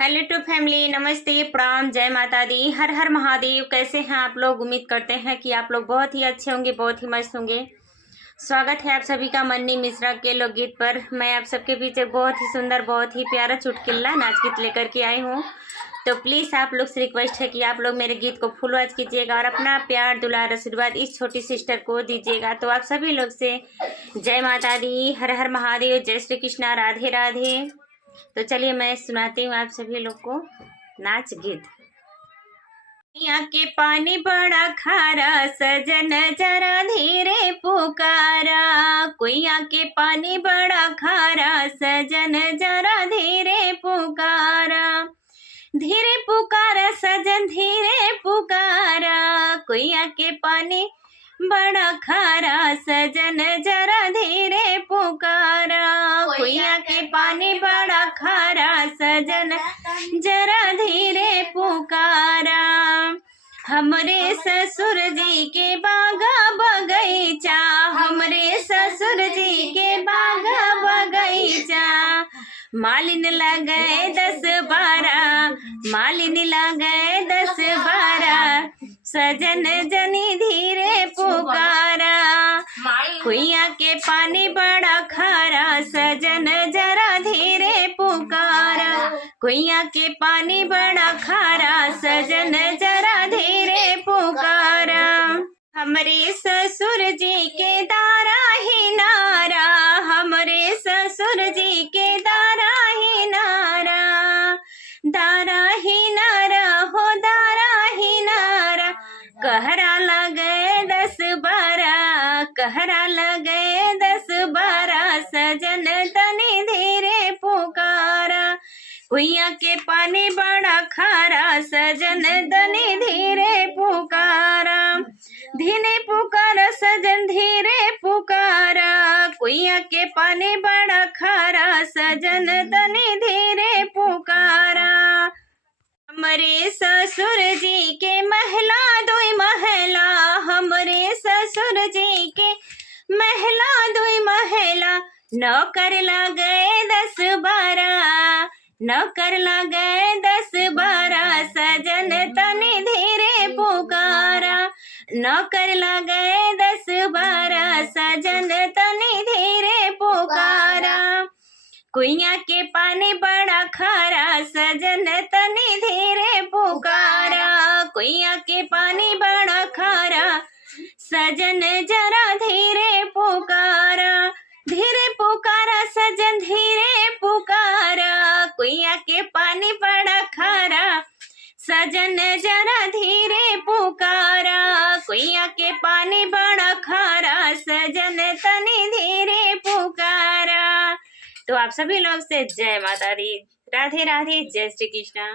Hello to family, नमस्ते, प्रणाम, जय माता दी, हर हर महादेव। कैसे हैं आप लोग? उम्मीद करते हैं कि आप लोग बहुत ही अच्छे होंगे, बहुत ही मस्त होंगे। स्वागत है आप सभी का मन्नी मिश्रा के लोकगीत पर। मैं आप सबके बीच एक बहुत ही सुंदर, बहुत ही प्यारा चुटकुला नाच गीत लेकर के आई हूँ। तो प्लीज़ आप लोग से रिक्वेस्ट है कि आप लोग मेरे गीत को फुल वॉच कीजिएगा और अपना प्यार, दुलार, आशीर्वाद इस छोटी सिस्टर को दीजिएगा। तो आप सभी लोग से जय माता दी, हर हर महादेव, जय श्री कृष्णा, राधे राधे। तो चलिए मैं सुनाती हूँ आप सभी लोग को नाच गीत। यहाँ के पानी बड़ा खारा, सजन जरा धीरे पुकारा। कुइया के पानी बड़ा खारा, सजन जरा धीरे पुकारा। धीरे पुकारा सजन धीरे पुकारा। कुइया के पानी बड़ा खारा, सजन जरा धीरे पुकारा। कुइया के पानी बड़ा खारा, सजन जरा धीरे पुकारा। हमरे ससुर जी के बागा बगीचा, हमरे ससुर जी के बागा बगीचा। मालिन लगे 10-12, मालिन लगे 10-12, सजन जनी धीरे पुकारा। कुइया के पानी बड़ा खारा, सजन जरा धीरे पुकारा। कुइया के पानी बड़ा खारा, सजन जरा धीरे पुकारा। हमरे ससुर जी के दारा ही नारा, हमरे ससुर जी के दारा ही नारा। दारा ही नारा हो दारा ही नारा। कहरा लगे 10-12, कहरा लगे 10-12, सजन तनी धीरे पुकारा। कुइया के पानी बड़ा खारा, सजन तनी धीरे पुकारा। धीरे पुकारा सजन धीरे पुकारा। कुइया के पानी बड़ा खारा, सजन तनी धीरे पुकारा। हमरे ससुर जी के महला 2 महला, हमरे ससुर जी के महला 2 महला। नौकर लगे 10-12, नौकर लगे 10-12, सजन तनी धीरे पुकारा। नौकर लगे 10-12, सजन तनी धीरे पुकारा। कुइया के पानी बड़ा खारा, सजन तनी धीरे पुकारा। कुइया के पानी बड़ा खारा, सजन जरा धीरे पुकारा। धीरे पुकारा सजन धीरे पुकारा। कुइया के पानी बड़ा खारा, सजन जरा धीरे पुकारा। कुइया के पानी बड़ा खारा, सजन तनी धीरे पुकारा। तो आप सभी लोग से जय माता दी, राधे राधे, जय श्री कृष्णा।